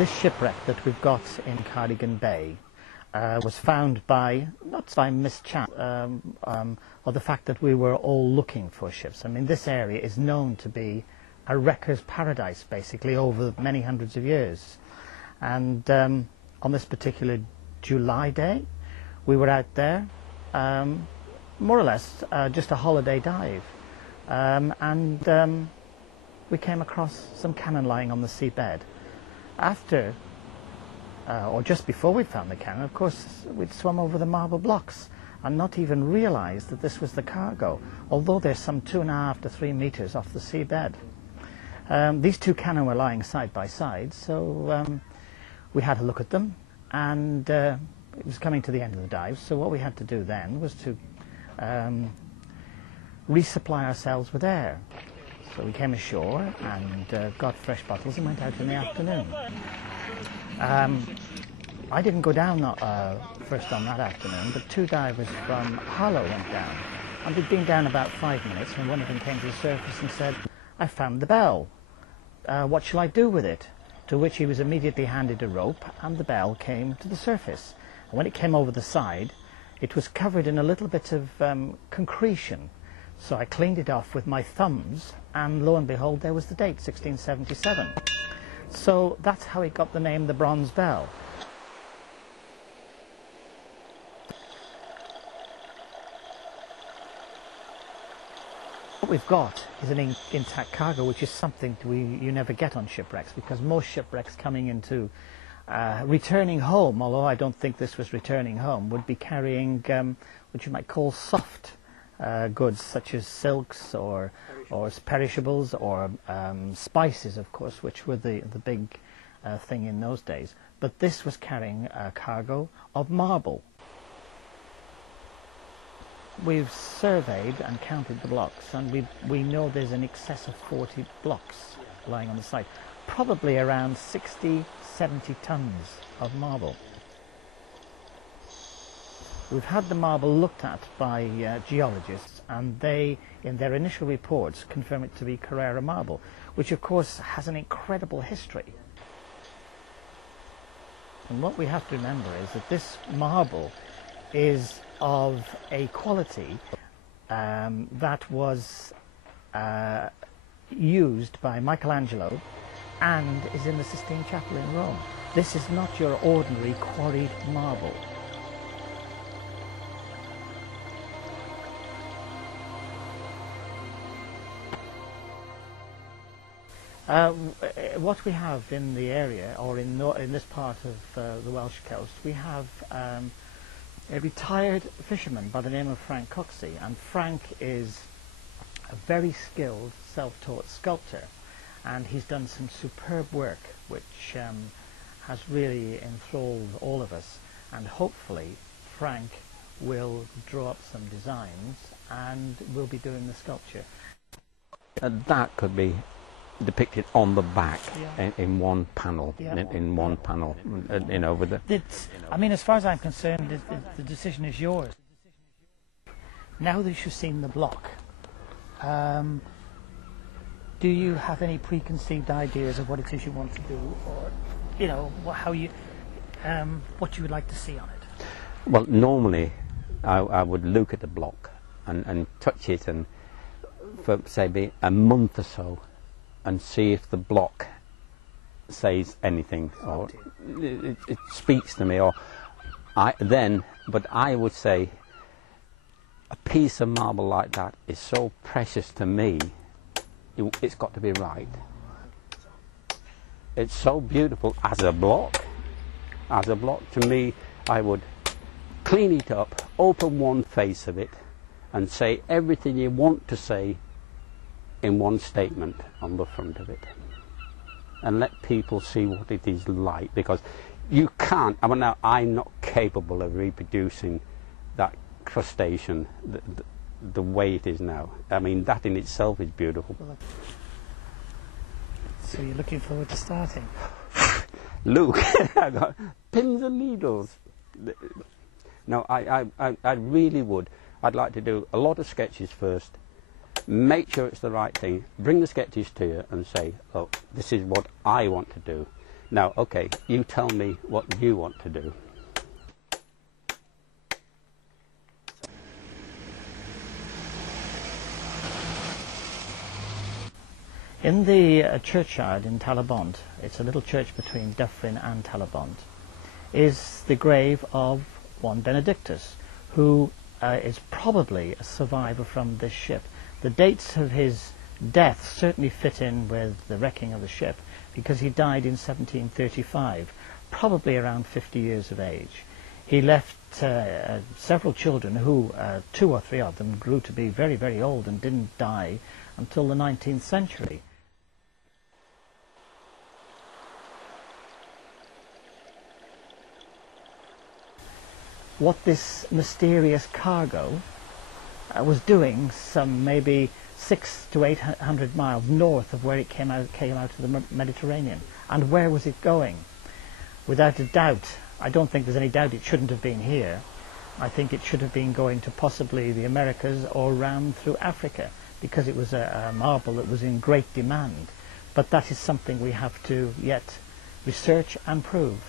This shipwreck that we've got in Cardigan Bay was found by, not by mischance, or the fact that we were all looking for ships. I mean, this area is known to be a wrecker's paradise, basically, over many hundreds of years. And on this particular July day, we were out there, more or less just a holiday dive. We came across some cannon lying on the seabed. After, or just before we found the cannon, of course, we'd swum over the marble blocks and not even realised that this was the cargo, although they're some 2.5 to 3 metres off the seabed. These two cannon were lying side by side, so we had a look at them, and it was coming to the end of the dive, so what we had to do then was to resupply ourselves with air. So we came ashore and got fresh bottles and went out in the afternoon. I didn't go down first on that afternoon, but two divers from Harlow went down. And they'd been down about 5 minutes when one of them came to the surface and said, "I found the bell. What shall I do with it?" To which he was immediately handed a rope and the bell came to the surface. And when it came over the side, it was covered in a little bit of concretion. So I cleaned it off with my thumbs, and lo and behold, there was the date, 1677. So that's how it got the name the Bronze Bell. What we've got is an intact cargo, which is something you never get on shipwrecks, because most shipwrecks coming into returning home, although I don't think this was returning home, would be carrying what you might call soft goods, such as silks or perishables or spices, of course, which were the big thing in those days. But this was carrying a cargo of marble. We've surveyed and counted the blocks, and we know there's in excess of 40 blocks lying on the site, probably around 60, 70 tons of marble. We've had the marble looked at by geologists, and they, in their initial reports, confirm it to be Carrara marble, which of course has an incredible history. And what we have to remember is that this marble is of a quality that was used by Michelangelo and is in the Sistine Chapel in Rome. This is not your ordinary quarried marble. What we have in the area, or in this part of the Welsh coast, we have a retired fisherman by the name of Frank Coxey, and Frank is a very skilled self-taught sculptor, and he's done some superb work which has really enthralled all of us, and hopefully Frank will draw up some designs and we'll be doing the sculpture. That could be depicted on the back, yeah, in one panel, yeah, in one panel, you know, with the... I mean, as far as I'm concerned, the decision is yours. Now that you've seen the block, do you have any preconceived ideas of what it is you want to do, or, you know, how you, what you would like to see on it? Well, normally I would look at the block and touch it, and for, say, be a month or so, and see if the block says anything, or it speaks to me, or but I would say a piece of marble like that is so precious to me, it's got to be right. It's so beautiful as a block. As a block, to me, I would clean it up, open one face of it, and say everything you want to say in one statement on the front of it, and let people see what it is like, because you can't, I mean, now I'm not capable of reproducing that crustacean the way it is now. I mean, that in itself is beautiful. So you're looking forward to starting? Look, I got pins and needles. No, I really would. I'd like to do a lot of sketches first, make sure it's the right thing, bring the sketches to you and say, oh, this is what I want to do. Now, okay, you tell me what you want to do. In the churchyard in Talabont, it's a little church between Dyffryn and Talabont, is the grave of one Benedictus, who is probably a survivor from this ship. The dates of his death certainly fit in with the wrecking of the ship, because he died in 1735, probably around 50 years of age. He left several children who, 2 or 3 of them, grew to be very, very old and didn't die until the 19th century. What this mysterious cargo was doing some maybe 600 to 800 miles north of where it came out of the Mediterranean. And where was it going? Without a doubt, I don't think there's any doubt it shouldn't have been here. I think it should have been going to possibly the Americas or round through Africa, because it was a marble that was in great demand. But that is something we have to yet research and prove.